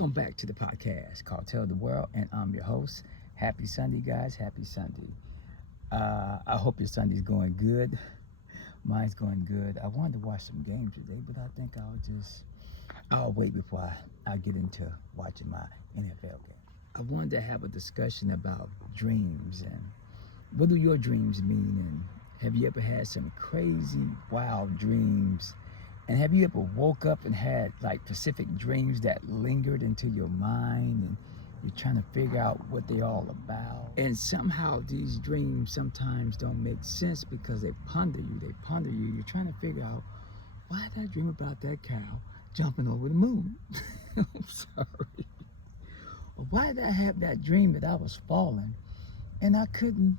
Welcome back to the podcast called Tell the World, and I'm your host. Happy Sunday, guys. Happy Sunday. I hope your Sunday's going good. Mine's going good. I wanted to watch some games today, but I think I'll wait before I get into watching my NFL game. I wanted to have a discussion about dreams and what do your dreams mean, and have you ever had some crazy, wild dreams? And have you ever woke up and had like specific dreams that lingered into your mind and you're trying to figure out what they're all about? And somehow these dreams sometimes don't make sense because they ponder you. You're trying to figure out, why did I dream about that cow jumping over the moon? I'm sorry. Or why did I have that dream that I was falling and I couldn't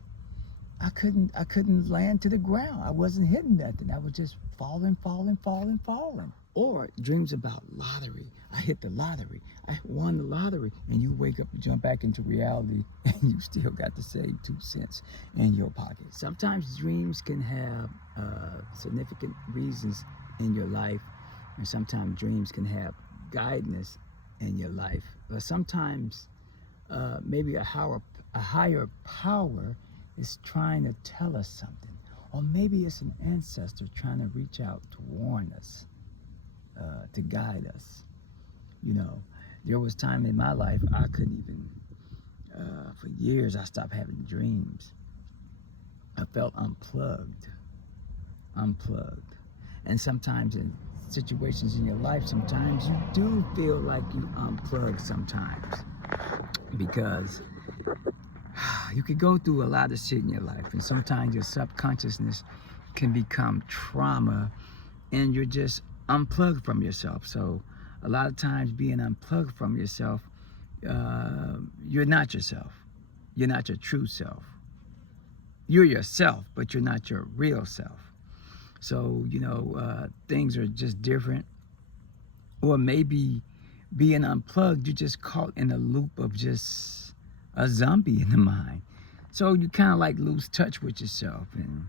land to the ground? I wasn't hitting nothing. I was just falling. Or dreams about lottery. I hit the lottery. I won the lottery. And you wake up and jump back into reality and you still got to save 2 cents in your pocket. Sometimes dreams can have significant reasons in your life. And sometimes dreams can have guidance in your life. But sometimes maybe a higher power is trying to tell us something. Or maybe it's an ancestor trying to reach out to warn us, to guide us. You know, there was time in my life I couldn't even, for years I stopped having dreams. I felt unplugged. And sometimes in situations in your life, sometimes you do feel like you unplugged sometimes. Because you could go through a lot of shit in your life, and sometimes your subconsciousness can become trauma and you're just unplugged from yourself. So a lot of times being unplugged from yourself, you're not yourself. You're not your true self. You're yourself, but you're not your real self. So, things are just different. Or maybe being unplugged, you're just caught in a loop of just a zombie in the mind. So you kind of like lose touch with yourself, and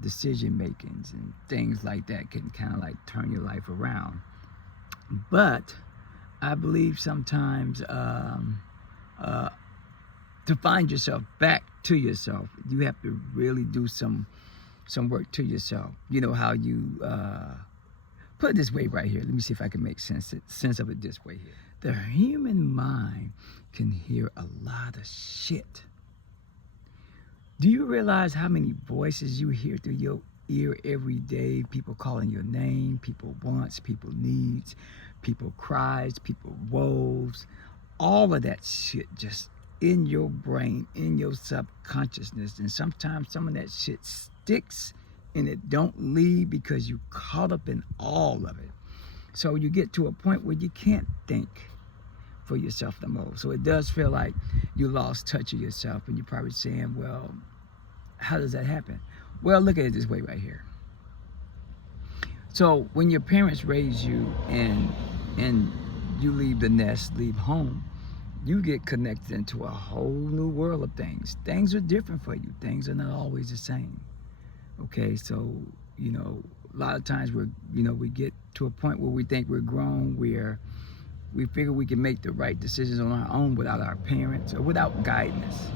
decision makings and things like that can kind of like turn your life around. But I believe sometimes to find yourself back to yourself, you have to really do some work to yourself. You know how you put it this way right here. Let me see if I can make sense of it this way here. The human mind can hear a lot of shit. Do you realize how many voices you hear through your ear every day? People calling your name, people wants, people needs, people cries, people woes. All of that shit just in your brain, in your subconsciousness. And sometimes some of that shit sticks and it don't leave because you caught up in all of it. So you get to a point where you can't think for yourself the most. So it does feel like you lost touch of yourself, and you're probably saying, well, how does that happen? Well, look at it this way right here. So when your parents raise you and you leave the nest, leave home, you get connected into a whole new world of things. Things are different for you. Things are not always the same. Okay, so, a lot of times we get to a point where we think we're grown, where we figure we can make the right decisions on our own without our parents or without guidance.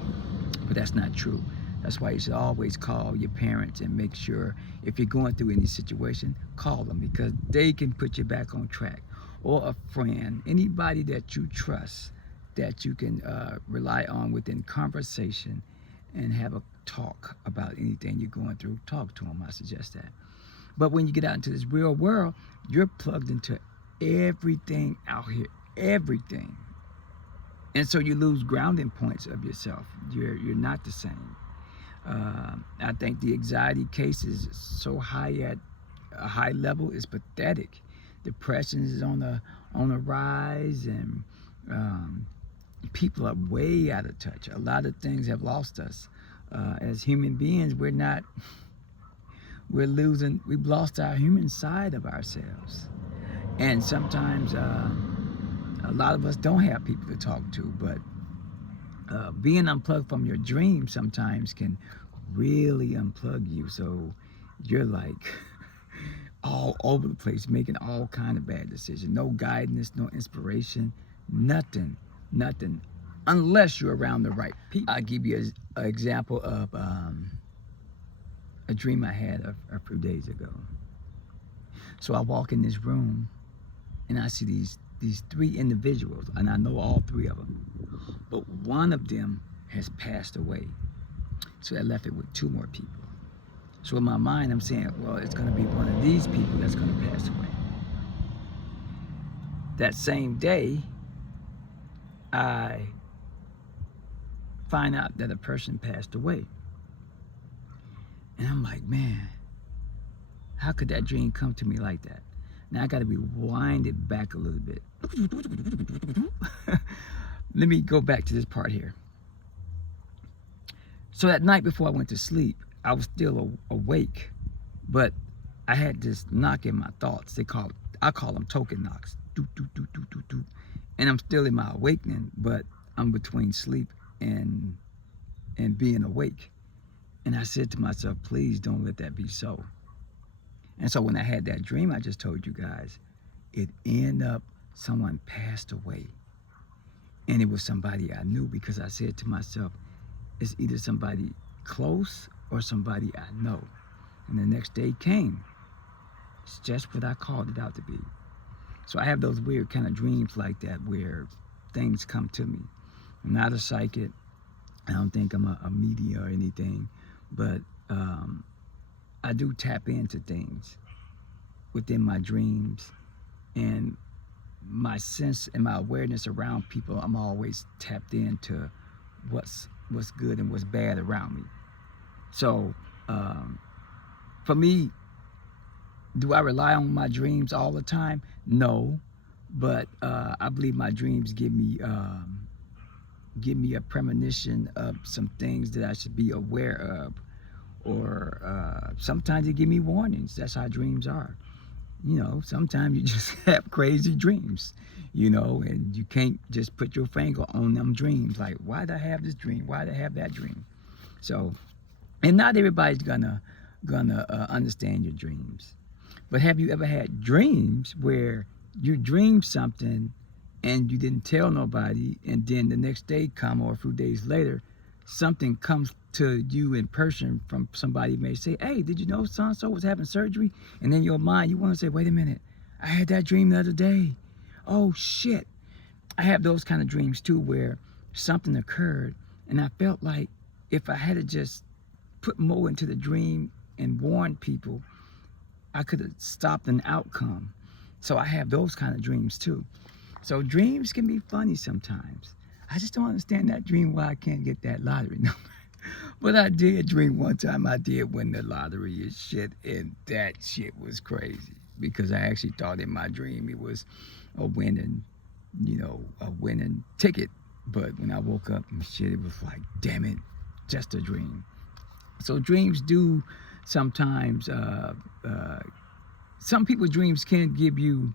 But that's not true. That's why you should always call your parents and make sure if you're going through any situation, call them, because they can put you back on track. Or a friend, anybody that you trust, that you can rely on within conversation and have a talk about anything you're going through. Talk to them, I suggest that. But when you get out into this real world, you're plugged into everything out here, everything. And so you lose grounding points of yourself. You're not the same. I think the anxiety case is so high at a high level, it's pathetic. Depression is on the rise, and people are way out of touch. A lot of things have lost us. As human beings, we've lost our human side of ourselves. And sometimes a lot of us don't have people to talk to, but being unplugged from your dreams sometimes can really unplug you. So you're like all over the place, making all kind of bad decisions. No guidance, no inspiration, nothing, nothing, unless you're around the right people. I'll give you an example of a dream I had a few days ago. So I walk in this room and I see these three individuals, and I know all three of them, but one of them has passed away. So I left it with two more people. So in my mind, I'm saying, well, it's going to be one of these people that's going to pass away. That same day, I find out that a person passed away. And I'm like, man, how could that dream come to me like that? Now I got to rewind it back a little bit. Let me go back to this part here. So that night before I went to sleep, I was still awake, but I had this knock in my thoughts. I call them token knocks. Doop, doop, doop, doop, doop, doop. And I'm still in my awakening, but I'm between sleep and being awake. And I said to myself, please don't let that be so. And so when I had that dream I just told you guys, it ended up someone passed away. And it was somebody I knew, because I said to myself, it's either somebody close or somebody I know. And the next day came. It's just what I called it out to be. So I have those weird kind of dreams like that where things come to me. I'm not a psychic. I don't think I'm a medium or anything, but I do tap into things within my dreams, and my sense and my awareness around people, I'm always tapped into what's good and what's bad around me. So for me, do I rely on my dreams all the time? No, but I believe my dreams give me a premonition of some things that I should be aware of, or sometimes they give me warnings. That's how dreams are. You know, sometimes you just have crazy dreams, you know, and you can't just put your finger on them dreams. Like, why did I have this dream? Why did I have that dream? So, and not everybody's gonna understand your dreams. But have you ever had dreams where you dreamed something and you didn't tell nobody, and then the next day come, or a few days later, something comes to you in person from somebody may say, hey, did you know so-and-so was having surgery? And in your mind, you want to say, wait a minute, I had that dream the other day. Oh, shit. I have those kind of dreams, too, where something occurred, and I felt like if I had to just put more into the dream and warn people, I could have stopped an outcome. So I have those kind of dreams, too. So dreams can be funny sometimes. I just don't understand that dream why I can't get that lottery number. But I did dream one time I did win the lottery and shit, and that shit was crazy, because I actually thought in my dream it was a winning ticket. But when I woke up and shit, it was like, damn it, just a dream. So dreams do sometimes, some people's dreams can give you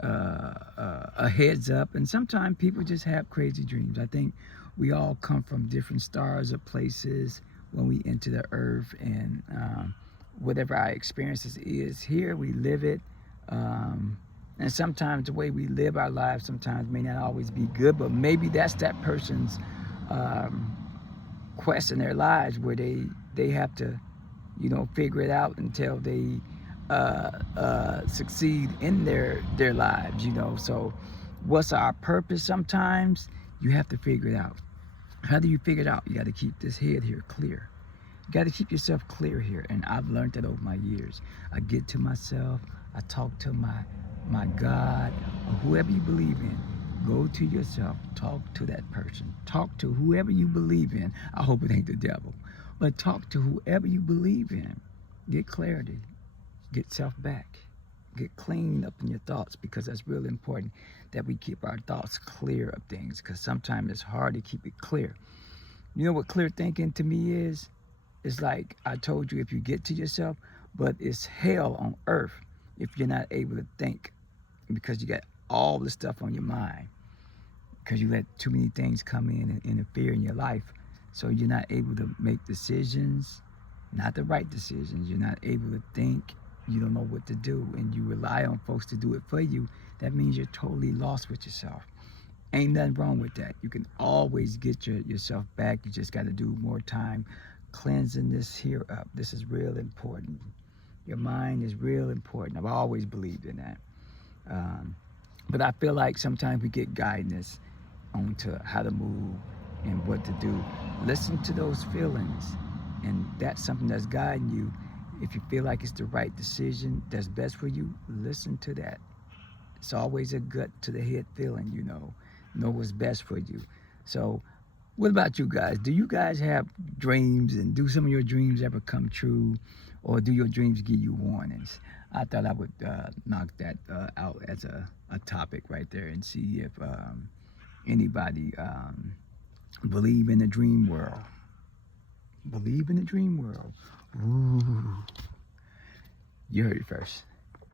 a heads up, and sometimes people just have crazy dreams. I think we all come from different stars or places when we enter the earth, and whatever our experiences is here, we live it, and sometimes the way we live our lives sometimes may not always be good, but maybe that's that person's quest in their lives, where they have to, you know, figure it out until they succeed in their lives, you know. So what's our purpose? Sometimes you have to figure it out. How do you figure it out? You got to keep this head here clear. You got to keep yourself clear here, and I've learned that over my years. I get to myself, I talk to my God, or whoever you believe in. Go to yourself, talk to that person, talk to whoever you believe in. I hope it ain't the devil, but talk to whoever you believe in. Get clarity. Get self back. Get clean up in your thoughts, because that's really important that we keep our thoughts clear of things, because sometimes it's hard to keep it clear. You know what clear thinking to me is? It's like I told you, if you get to yourself, but it's hell on earth if you're not able to think, because you got all the stuff on your mind, because you let too many things come in and interfere in your life. So you're not able to make decisions, not the right decisions. You're not able to think. you don't know what to do, and you rely on folks to do it for you, that means you're totally lost with yourself. Ain't nothing wrong with that. You can always get yourself back. You just got to do more time cleansing this here up. This is real important. Your mind is real important. I've always believed in that. But I feel like sometimes we get guidance onto how to move and what to do. Listen to those feelings, and that's something that's guiding you. If you feel like it's the right decision that's best for you, listen to that. It's always a gut to the head feeling, know what's best for you. So what about you guys? Do you guys have dreams, and do some of your dreams ever come true, or do your dreams give you warnings? I thought I would knock that out as a topic right there, and see if anybody believe in the dream world. Believe in the dream world. Ooh. You heard it first.